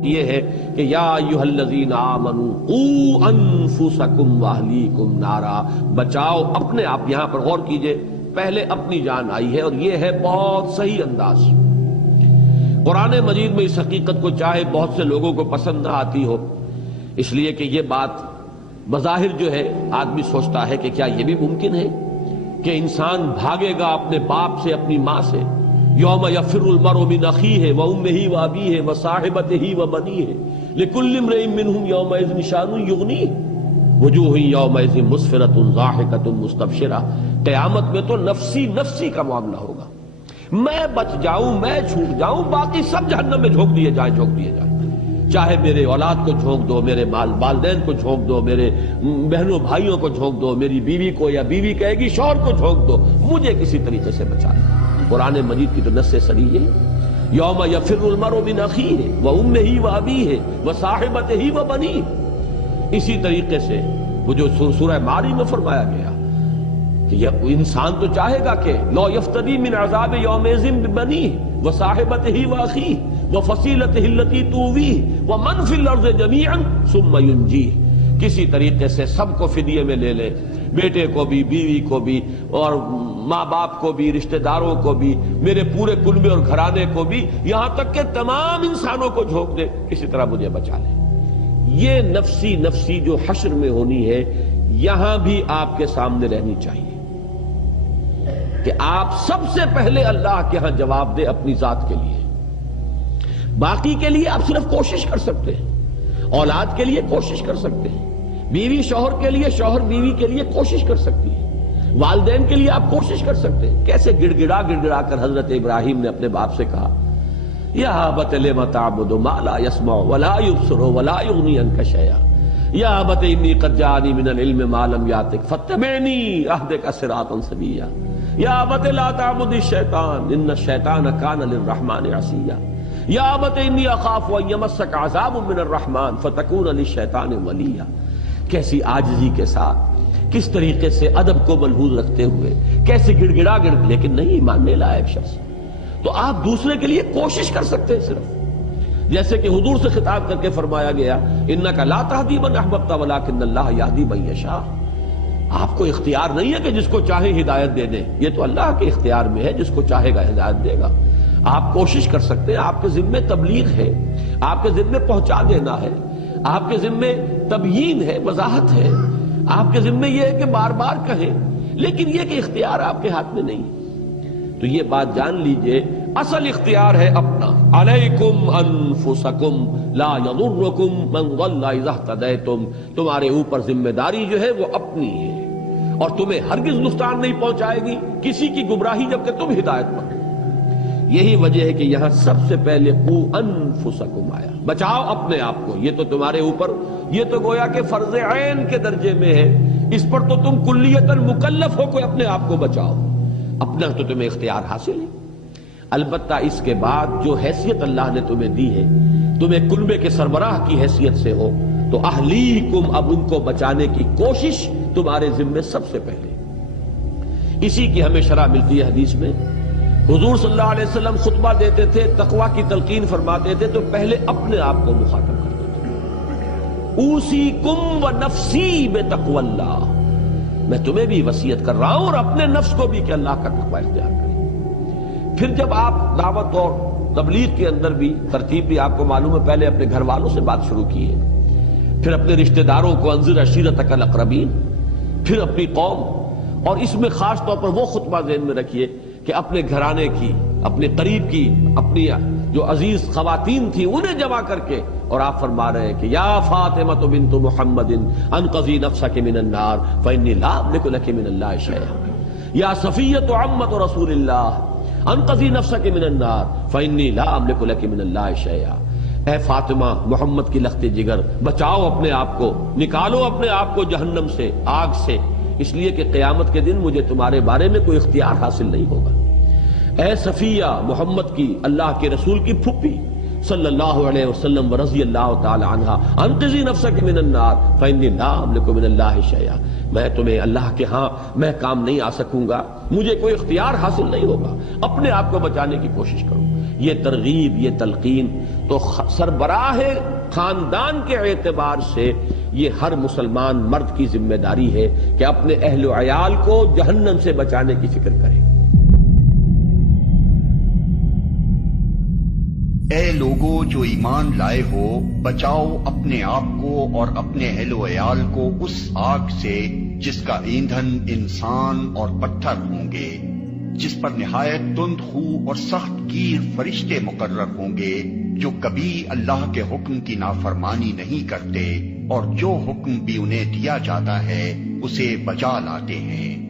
یہ ہے کہ یا ایھا الذین آمنوا قوا انفسکم واہلیکم نارا، بچاؤ اپنے آپ۔ یہاں پر غور کیجئے، پہلے اپنی جان آئی ہے، اور یہ ہے بہت صحیح انداز۔ قرآن مجید میں اس حقیقت کو چاہے بہت سے لوگوں کو پسند نہ آتی ہو، اس لیے کہ یہ بات بظاہر جو ہے آدمی سوچتا ہے کہ کیا یہ بھی ممکن ہے کہ انسان بھاگے گا اپنے باپ سے، اپنی ماں سے؟ یوم یفر المرء من اخیہ وامہ وابیہ وصاحبتہ وبنیہ لکل امرئ منہم یومئذ شأن یغنیہ وجوہ یومئذ مسفرۃ ضاحکۃ مستبشرہ۔ قیامت میں تو نفسی نفسی کا معاملہ ہوگا، میں بچ جاؤں، میں چھوٹ جاؤں، باقی سب جہنم میں جھونک دیے جائیں، جھونک دیے جائیں۔ چاہے میرے اولاد کو جھونک دو، میرے والدین کو جھونک دو، میرے بہنوں بھائیوں کو جھونک دو، میری بیوی کو، یا بیوی کہے گی شوہر کو جھونک دو، مجھے کسی طریقے سے بچا لو۔ قرآن مجید کی تو نص صریح ہے، یوم یفر المرء من اخیہ وامہ وابیہ وصاحبتہ وبنیہ۔ اسی طریقے سے وہ جو سورہ معارج میں فرمایا گیا کہ یہ انسان تو چاہے گا کہ لو یفتدی من عذاب یومئذ ببنیہ وصاحبتہ واخیہ وفصیلتہ التی تؤویہ ومن فی الارض جمیعا ثم ینجیہ۔ کسی طریقے سے سب کو فدیے میں لے لے، بیٹے کو بھی، بیوی کو بھی، اور ماں باپ کو بھی، رشتہ داروں کو بھی، میرے پورے کنبے اور گھرانے کو بھی، یہاں تک کہ تمام انسانوں کو جھونک دے، کسی طرح مجھے بچا لے۔ یہ نفسی نفسی جو حشر میں ہونی ہے، یہاں بھی آپ کے سامنے رہنی چاہیے کہ آپ سب سے پہلے اللہ کے ہاں جواب دے اپنی ذات کے لیے۔ باقی کے لیے آپ صرف کوشش کر سکتے ہیں، اولاد کے لیے کوشش کر سکتے ہیں، بیوی شوہر کے لیے، شوہر بیوی کے لیے کوشش کر سکتی ہے، والدین کے لیے آپ کوشش کر سکتے ہیں۔ کیسے گڑ گڑا کر حضرت ابراہیم نے اپنے باپ سے کہا، یا ابت لم تعبد ما لا يسمع ولا يبصر ولا يغني عنك شيئا یا ابت انی قد جاءنی من العلم ما لم یاتک فاتبعنی اهدک صراطا سویا یا ابت لا تعبد الشیطان ان الشیطان کان للرحمن عصیا یا ابت انی اخاف ان یمسک عذاب من الرحمن فتکون للشیطان ولیا۔ کیسی عاجزی کے ساتھ، کس طریقے سے ادب کو ملحوظ رکھتے ہوئے، کیسے گڑ گڑا لیکن نہیں ماننے لائق شخص۔ تو آپ دوسرے کے لیے کوشش کر سکتے ہیں صرف، جیسے کہ حضور سے خطاب کر کے فرمایا گیا انک لا تہدی من احببت ولکن اللہ یہدی من یشاء۔ آپ کو اختیار نہیں ہے کہ جس کو چاہے ہدایت دے دیں، یہ تو اللہ کے اختیار میں ہے، جس کو چاہے گا ہدایت دے گا۔ آپ کوشش کر سکتے ہیں، آپ کے ذمے تبلیغ ہے، آپ کے ذمے پہنچا دینا ہے، آپ کے ذمے تبیین ہے، وضاحت ہے، آپ کے ذمے یہ ہے کہ بار بار کہیں، لیکن یہ کہ اختیار آپ کے ہاتھ میں نہیں۔ تو یہ بات جان لیجئے، اصل اختیار ہے اپنا۔ علیکم انفسکم لا یضرکم من ضل اذا اہتدیتم۔ تمہارے اوپر ذمہ داری جو ہے وہ اپنی ہے، اور تمہیں ہرگز نقصان نہیں پہنچائے گی کسی کی گمراہی جب کہ تم ہدایت پر۔ یہی وجہ ہے کہ یہاں سب سے پہلے قوا انفسکم آیا، بچاؤ اپنے آپ کو۔ یہ تو تمہارے اوپر، یہ تو گویا کہ فرض عین کے درجے میں ہے، اس پر تو تم کلیتاً مکلف ہو کہ اپنے آپ کو بچاؤ، اپنا تو تمہیں اختیار حاصل ہے۔ البتہ اس کے بعد جو حیثیت اللہ نے تمہیں دی ہے، تمہیں کنبے کے سربراہ کی حیثیت سے ہو، تو اہلیکم، اب ان کو بچانے کی کوشش تمہارے ذمے سب سے پہلے۔ اسی کی ہمیں شرح ملتی ہے حدیث میں۔ حضور صلی اللہ علیہ وسلم خطبہ دیتے تھے، تقویٰ کی تلقین فرماتے تھے، تو پہلے اپنے آپ کو مخاطب کرتے تھے۔ اوصیکم ونفسی بتقوی اللہ، میں تمہیں بھی وصیت کر رہا ہوں اور اپنے نفس کو بھی کہ اللہ کا تقوی اختیار کریں۔ پھر جب آپ دعوت اور تبلیغ کے اندر بھی ترتیب بھی آپ کو معلوم ہے، پہلے اپنے گھر والوں سے بات شروع کی ہے، پھر اپنے رشتہ داروں کو انذر عشیرتک الاقربین، پھر اپنی قوم، اور اس میں خاص طور پر وہ خطبہ ذہن میں رکھیے کہ اپنے گھرانے کی، اپنے قریب کی، اپنی جو عزیز خواتین تھیں انہیں جمع کر کے، اور آپ فرما رہے ہیں کہ یا فاطمہ بنت محمد انقذی نفسک من النار فانی لا املک لک من اللہ شیئا یا صفیۃ عمۃ رسول اللہ انقذی نفسک من النار فانی لا املک لک من اللہ شیئا۔ اے فاطمہ، محمد کی لخت جگر، بچاؤ اپنے آپ کو، نکالو اپنے آپ کو جہنم سے، آگ سے، اس لیے کہ قیامت کے دن مجھے تمہارے بارے میں کوئی اختیار حاصل نہیں ہوگا۔ اے صفیہ، محمد کی، اللہ کے رسول کی پھپھی صلی اللہ علیہ وسلم ورضی اللہ تعالی عنہا، انقذی نفسک من النار فانی لا املک من اللہ شیئا، میں تمہیں اللہ کے ہاں میں کام نہیں آ سکوں گا، مجھے کوئی اختیار حاصل نہیں ہوگا، اپنے آپ کو بچانے کی کوشش کرو۔ یہ ترغیب، یہ تلقین تو سربراہ خاندان کے اعتبار سے یہ ہر مسلمان مرد کی ذمہ داری ہے کہ اپنے اہل و عیال کو جہنم سے بچانے کی فکر کرے۔ اے لوگو جو ایمان لائے ہو، بچاؤ اپنے آپ کو اور اپنے اہل و عیال کو اس آگ سے جس کا ایندھن انسان اور پتھر ہوں گے، جس پر نہایت تند خو اور سخت گیر فرشتے مقرر ہوں گے جو کبھی اللہ کے حکم کی نافرمانی نہیں کرتے اور جو حکم بھی انہیں دیا جاتا ہے اسے بجا لاتے ہیں۔